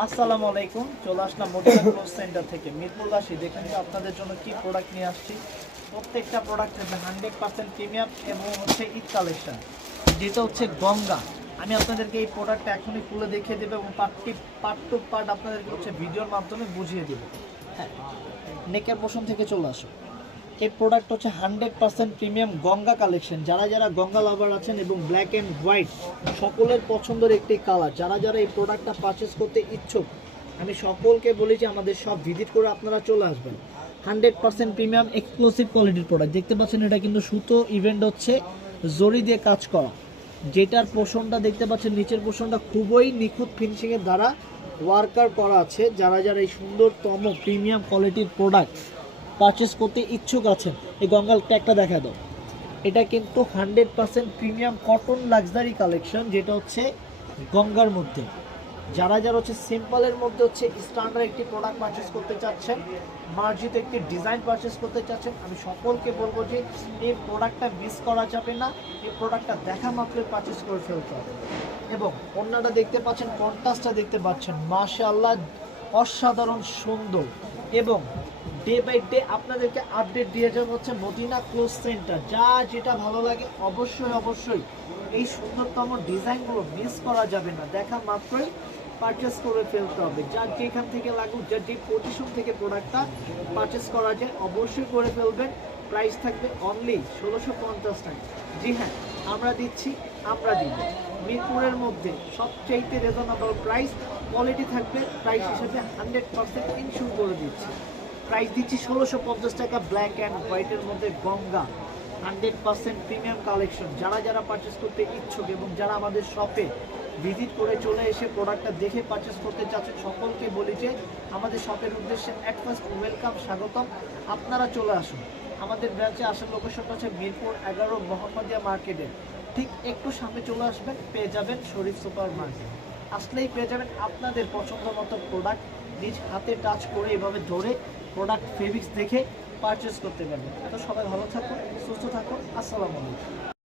আসসালামু আলাইকুম, চলে আসলাম মদিনা ক্লোথ সেন্টার থেকে মিরপুরবাসী। দেখেন তো আপনাদের জন্য কি প্রোডাক্ট নিয়ে আসছি। প্রত্যেকটা প্রোডাক্ট থাকবে 100% প্রিমিয়াম এবং হচ্ছে ঈদ কালেকশন, যেটা হচ্ছে গঙ্গা। আমি আপনাদেরকে এই প্রোডাক্টটা এখনই খুলে দেখিয়ে দেবো এবং পার্ট টু পার্ট আপনাদেরকে হচ্ছে ভিডিওর মাধ্যমে বুঝিয়ে দেবো। হ্যাঁ, নেকের পোষণ থেকে চলে আসো। এই প্রোডাক্ট হচ্ছে 100% প্রিমিয়াম গঙ্গা কালেকশন। যারা যারা গঙ্গা লাভার আছেন এবং ব্ল্যাক অ্যান্ড হোয়াইট সকলের পছন্দের একটি কালার, যারা যারা এই প্রোডাক্টটা পারচেস করতে ইচ্ছুক, আমি সকলকে বলি যে আমাদের সব ভিজিট করে আপনারা চলে আসবেন। 100% প্রিমিয়াম এক্সক্লুসিভ কোয়ালিটির প্রোডাক্ট দেখতে পাচ্ছেন। এটা কিন্তু সুতো ইভেন্ট হচ্ছে জরি দিয়ে কাজ করা, যেটার পোষণটা দেখতে পাচ্ছেন, নিচের পোষণটা খুবই নিখুঁত ফিনিশিংয়ের দ্বারা ওয়ার্কার করা আছে। যারা যারা এই সুন্দরতম প্রিমিয়াম কোয়ালিটির প্রোডাক্ট পারচেস করতে ইচ্ছুক আছেন, এই গঙ্গাল ট্যাগটা দেখা দাও। এটা কিন্তু 100% প্রিমিয়াম কটন লাক্সারি কালেকশন, যেটা হচ্ছে গঙ্গার মধ্যে। যারা যারা হচ্ছে সিম্পলের মধ্যে হচ্ছে স্ট্যান্ডার্ড একটি প্রোডাক্ট পারচেস করতে চাচ্ছেন, মার্জিত একটি ডিজাইন পারচেস করতে চাচ্ছেন, আমি সকলকে বলবো যে এই প্রোডাক্টটা মিস করা যাবে না। এই প্রোডাক্টটা দেখা মাত্রই পারচেস করে ফেলতে হবে। এবং অন্যটা দেখতে পাচ্ছেন, কন্ট্রাস্টটা দেখতে পাচ্ছেন, মাশাআল্লাহ অসাধারণ সুন্দর। এবং ডে বাই ডে আপনাদেরকে আপডেট দিয়ে যাবে হচ্ছে মদিনা ক্লোথ সেন্টার। যা যেটা ভালো লাগে অবশ্যই অবশ্যই এই সুন্দরতম ডিজাইনগুলো মিস করা যাবে না, দেখা মাত্রই পারচেস করে ফেলতে হবে। যার যেখান থেকে লাগুক, যার যে পজিশন থেকে প্রোডাক্টটা পারচেস করা যায় অবশ্যই করে ফেলবেন। প্রাইস থাকবে অনলি 1650 টাকা। জি হ্যাঁ, আমরা দিচ্ছি, আমরা দিব মিরপুরের মধ্যে সবচাইতে রিজনেবল প্রাইস। কোয়ালিটি থাকবে প্রাইস হিসেবে 100% ইনশিওর করে দিচ্ছি। প্রাইস দিচ্ছি 1650 টাকা। ব্ল্যাক অ্যান্ড হোয়াইটের মধ্যে গঙ্গা 100% প্রিমিয়াম কালেকশন। যারা যারা পারচেস করতে ইচ্ছুক এবং যারা আমাদের শপে ভিজিট করে চলে এসে প্রোডাক্টটা দেখে পারচেস করতে চাচ্ছেন, সকলকে বলি যে আমাদের শপের উদ্দেশ্যে অ্যাট ফার্স্ট ওয়েলকাম, স্বাগতম। আপনারা চলে আসুন। আমাদের ব্রাঞ্চে আসার লোকেশনটা হচ্ছে মিরপুর 11 মোহাম্মদিয়া মার্কেটে ঠিক একটু সামনে চলে আসবেন, পেয়ে যাবেন শরীফ সুপার মার্কেট। আসলেই পেয়ে যাবেন আপনাদের পছন্দ মতো প্রোডাক্ট, নিজ হাতে টাচ করে এভাবে ধরে প্রোডাক্ট ফেব্রিক্স দেখে পারচেস করতে পারবেন। তো সবাই ভালো থাকুন, সুস্থ থাকুন। আসসালামু আলাইকুম।